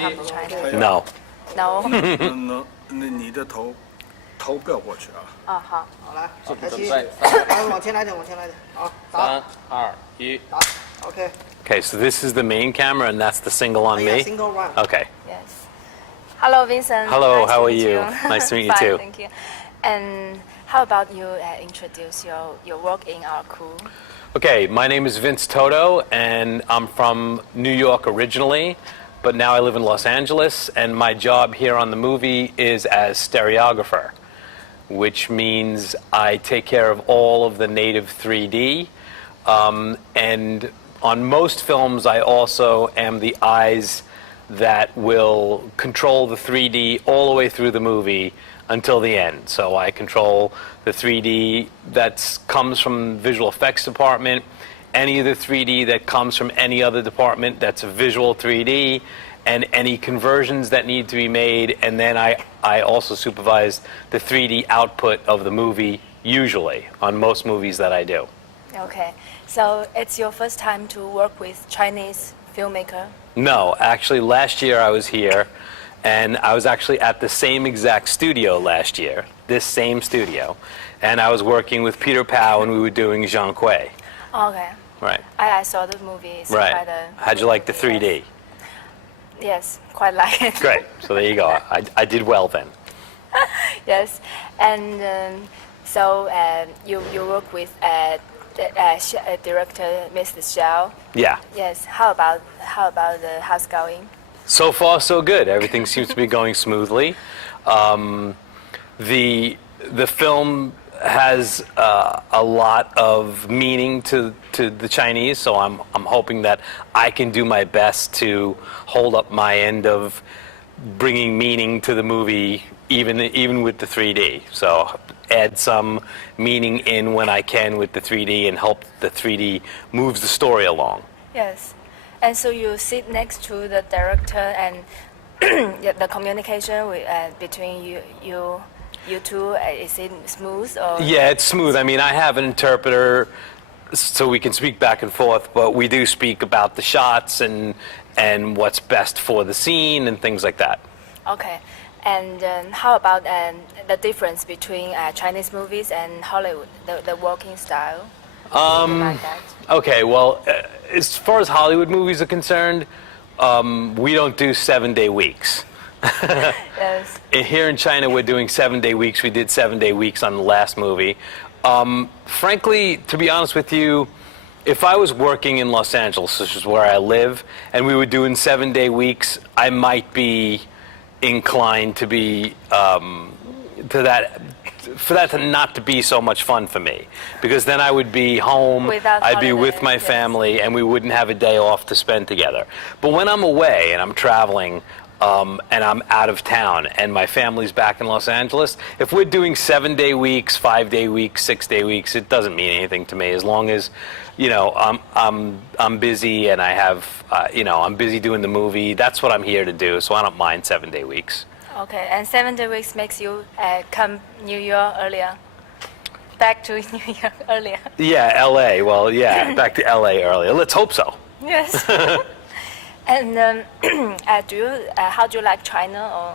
come to China? No. No. 那你的头不要过去啊。哦，好。好来，开准机，备往前来点，往前来点，好，打， 3、2、1。打 ，OK， Okay, so this is the main camera, and that's the single on me. single run. Okay. Yes. Hello, Vincent. Hello, Nice to how are meet you? Nice to meet you Fine, too. Thank you. And how about you introduce your work in our crew? Okay, my name is Vince Toto, and I'm from New York originally, but now I live in Los Angeles, and my job here on the movie is as stereographer, which means I take care of all of the native 3D, and on most films I also am the eyes that will control the 3D all the way through the movie until the end. So I control the 3D that comes from the visual effects department, any of the 3D that comes from any other department that's a visual 3D, and any conversions that need to be made. And then I also supervise the 3D output of the movie, usually, on most movies that I do. Okay. So it's your first time to work with Chinese filmmaker? No, actually last year I was here, and I was actually at the same exact studio last year, this same studio, and I was working with Peter Pao, and we were doing Zhang Kui. Okay. Right. I saw the movie. It's Right. quite How'd you like the 3D? Yes, quite like it. Great. So there you go. I did well then. Yes, and you work with director Mr. Xiao. Yeah. Yes. How about the house going? So far, so good. Everything seems to be going smoothly. The film has a lot of meaning to the Chinese, so I'm hoping that I can do my best to hold up my end of bringing meaning to the movie, even with the 3D. So add some meaning in when I can with the 3D and help the 3D moves the story along. Yes. And so you sit next to the director, and the communication between you two, is it smooth? Or? Yeah, it's smooth. I mean, I have an interpreter, so we can speak back and forth, but we do speak about the shots and what's best for the scene and things like that. Okay. And how about the difference between Chinese movies and Hollywood, the working style? Like that? Okay, well, as far as Hollywood movies are concerned, we don't do 7-day weeks. Yes. Here in China, we're doing 7-day weeks. We did 7-day weeks on the last movie. Frankly, to be honest with you, if I was working in Los Angeles, which is where I live, and we were doing 7-day weeks, I might be inclined to be for that to not to be so much fun for me, because then I would be home, I'd be with my family, and we wouldn't have a day off to spend together. But when I'm away and I'm traveling, and I'm out of town and my family's back in Los Angeles, if we're doing 7-day weeks, 5-day weeks, 6-day weeks, it doesn't mean anything to me, as long as, I'm busy and I have, I'm busy doing the movie. That's what I'm here to do, so I don't mind 7-day weeks. Okay, and 7-day weeks makes you come New York earlier. Back to New York earlier. Yeah, LA. Well, yeah, back to LA earlier. Let's hope so. Yes. And how do you like China? Or?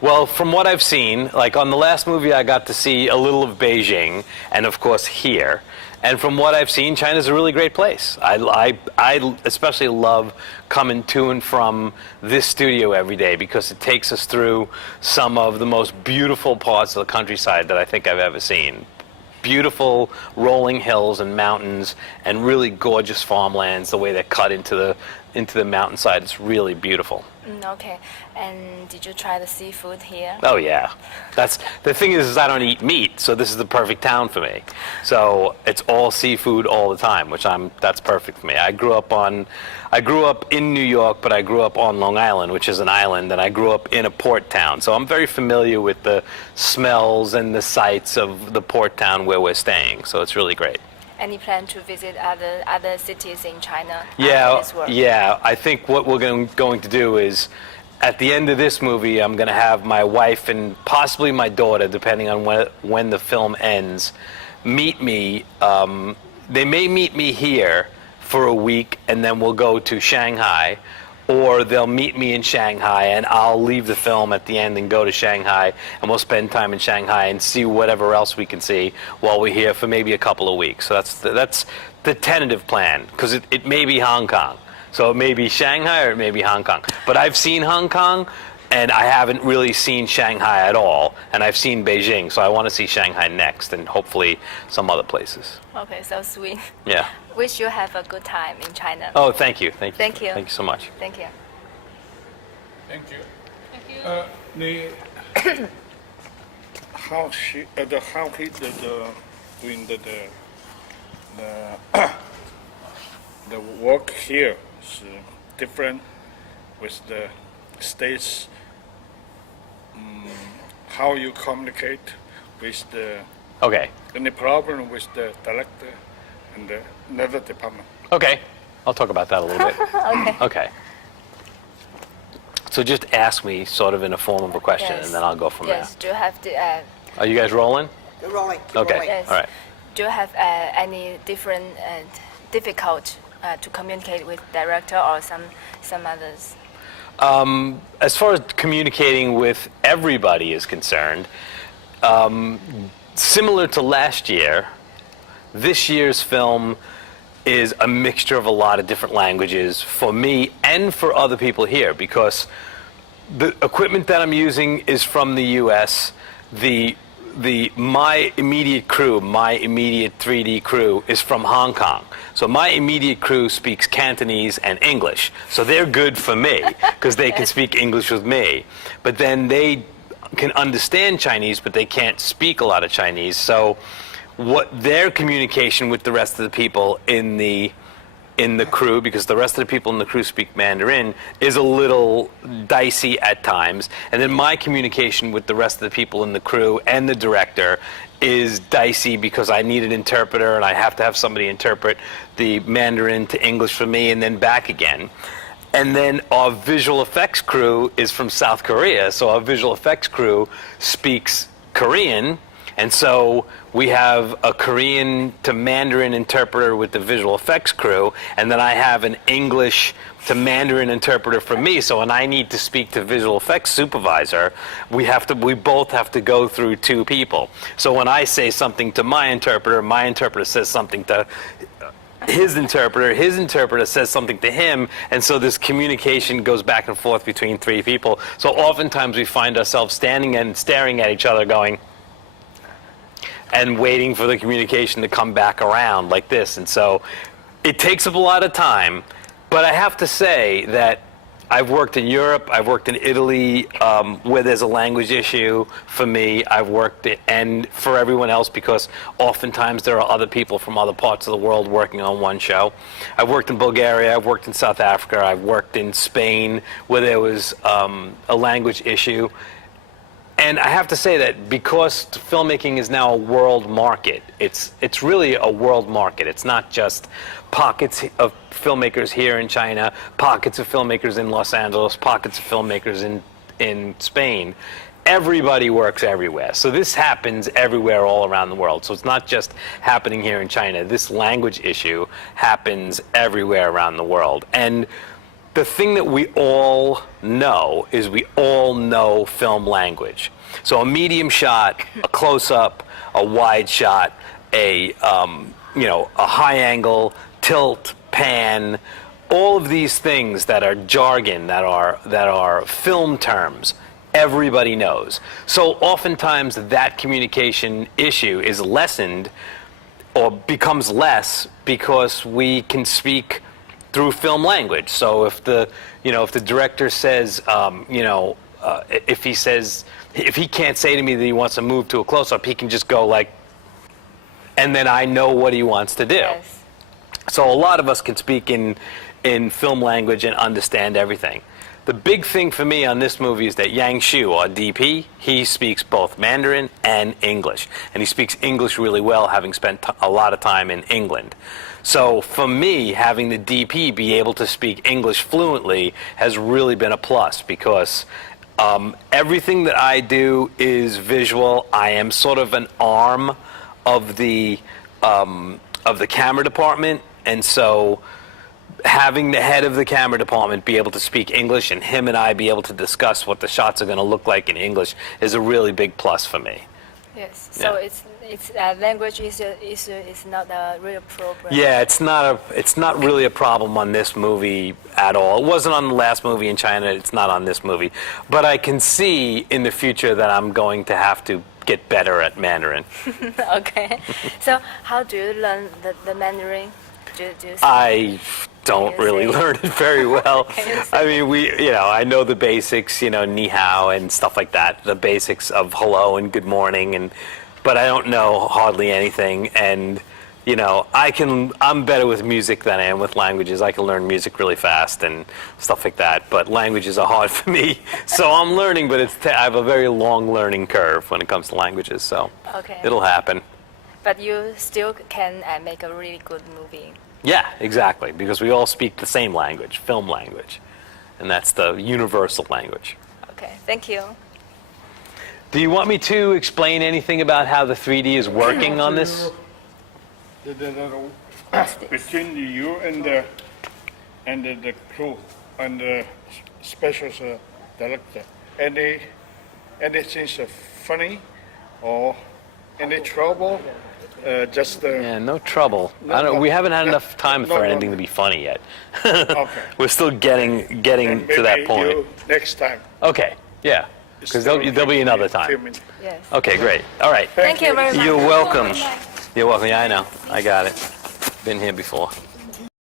Well, from what I've seen, like on the last movie, I got to see a little of Beijing, and of course here. And from what I've seen, China's a really great place. I especially love coming to and from this studio every day, because it takes us through some of the most beautiful parts of the countryside that I think I've ever seen. Beautiful rolling hills and mountains, and really gorgeous farmlands, the way they're cut into the mountainside. It's really beautiful. Okay. And did you try the seafood here? Oh yeah, that's the thing is I don't eat meat, so this is the perfect town for me. So it's all seafood all the time, that's perfect for me. I grew up in New York, but I grew up on Long Island, which is an island, and I grew up in a port town. So I'm very familiar with the smells and the sights of the port town where we're staying. So it's really great. Any plan to visit other cities in China? Yeah. I think what we're going to do is, at the end of this movie, I'm going to have my wife and possibly my daughter, depending on when the film ends, meet me. They may meet me here for a week, and then we'll go to Shanghai, or they'll meet me in Shanghai and I'll leave the film at the end and go to Shanghai, and we'll spend time in Shanghai and see whatever else we can see while we're here for maybe a couple of weeks. So that's the tentative plan, because it may be Hong Kong. So it may be Shanghai or it may be Hong Kong. But I've seen Hong Kong, and I haven't really seen Shanghai at all, and I've seen Beijing, so I want to see Shanghai next, and hopefully some other places. Okay, so sweet. Yeah. Wish you have a good time in China. Oh, thank you. Thank you. Thank you. Thank you so much. Thank you. Thank you.你 how he doing the work here is different with the States. How you communicate with the Okay. any problem with the director and another department. Okay. I'll talk about that a little bit. Okay. Okay. So just ask me sort of in a form of a question, Yes. and then I'll go from Yes. Do you have the Are you guys rolling? You're rolling. Keep Okay. rolling. yes? All right. Do you have any different difficult to communicate with director or some others? As far as communicating with everybody is concerned, similar to last year, this year's film is a mixture of a lot of different languages for me and for other people here, because the equipment that I'm using is from the U.S. My immediate crew, my immediate 3D crew is from Hong Kong. So my immediate crew speaks Cantonese and English. So they're good for me because they can speak English with me. But then they can understand Chinese, but they can't speak a lot of Chinese. So what their communication with the rest of the people in the crew, because the rest of the people in the crew speak Mandarin, is a little dicey at times. And then my communication with the rest of the people in the crew and the director is dicey because I need an interpreter and I have to have somebody interpret the Mandarin to English for me and then back again. And then our visual effects crew is from South Korea, so our visual effects crew speaks Korean. And so we have a Korean to Mandarin interpreter with the visual effects crew, and then I have an English to Mandarin interpreter for me. So when I need to speak to visual effects supervisor, we both have to go through two people. So when I say something to my interpreter says something to his interpreter says something to him, and so this communication goes back and forth between three people. So oftentimes we find ourselves standing and staring at each other going, and waiting for the communication to come back around like this. And so it takes up a lot of time, but I have to say that I've worked in Europe, I've worked in Italy, where there's a language issue for me. I've worked and for everyone else, because oftentimes there are other people from other parts of the world working on one show. I've worked in Bulgaria, I've worked in South Africa, I've worked in Spain where there was a language issue. And I have to say that because filmmaking is now a world market, it's really a world market. It's not just pockets of filmmakers here in China, pockets of filmmakers in Los Angeles, pockets of filmmakers in Spain. Everybody works everywhere. So this happens everywhere all around the world. So it's not just happening here in China. This language issue happens everywhere around the world. And the thing that we all know is we all know film language. So a medium shot, a close-up, a wide shot, a high angle, tilt, pan, all of these things that are jargon, that are film terms, everybody knows. So oftentimes that communication issue is lessened or becomes less because we can speak through film language. So if the director says, if he can't say to me that he wants to move to a close-up, he can just go like, and then I know what he wants to do. Yes. So a lot of us can speak in film language and understand everything. The big thing for me on this movie is that Yang Shu, our DP, he speaks both Mandarin and English. And he speaks English really well, having spent a lot of time in England. So for me, having the DP be able to speak English fluently has really been a plus, because everything that I do is visual. I am sort of an arm of the camera department, and so having the head of the camera department be able to speak English and him and I be able to discuss what the shots are going to look like in English is a really big plus for me. Yes. So Yeah. it's language issue is not a real problem. Yeah, it's not really a problem on this movie at all. It wasn't on the last movie in China. It's not on this movie. But I can see in the future that I'm going to have to get better at Mandarin. Okay. So how do you learn the Mandarin? Do you I don't Can you really say- learn it very well. Can you say- I mean, I know the basics, ni hao and stuff like that, the basics of hello and good morning, but I don't know hardly anything. And, I'm better with music than I am with languages. I can learn music really fast and stuff like that, but languages are hard for me. So I'm learning, but I have a very long learning curve when it comes to languages, so Okay. it'll happen. But you still can make a really good movie. Yeah, exactly, because we all speak the same language, film language, and that's the universal language. Okay. Thank you. Do you want me to explain anything about how the 3D is working on this? Between you and the crew and the special director, anything funny or any trouble? Yeah, no trouble. We haven't had enough time for anything to be funny yet. Okay. We're still getting to that point. You next time. Okay, yeah, because there'll be another time. Yes. Okay, great. All right. Thank you very much. You're welcome. You're welcome. Yeah, I know. I got it. Been here before.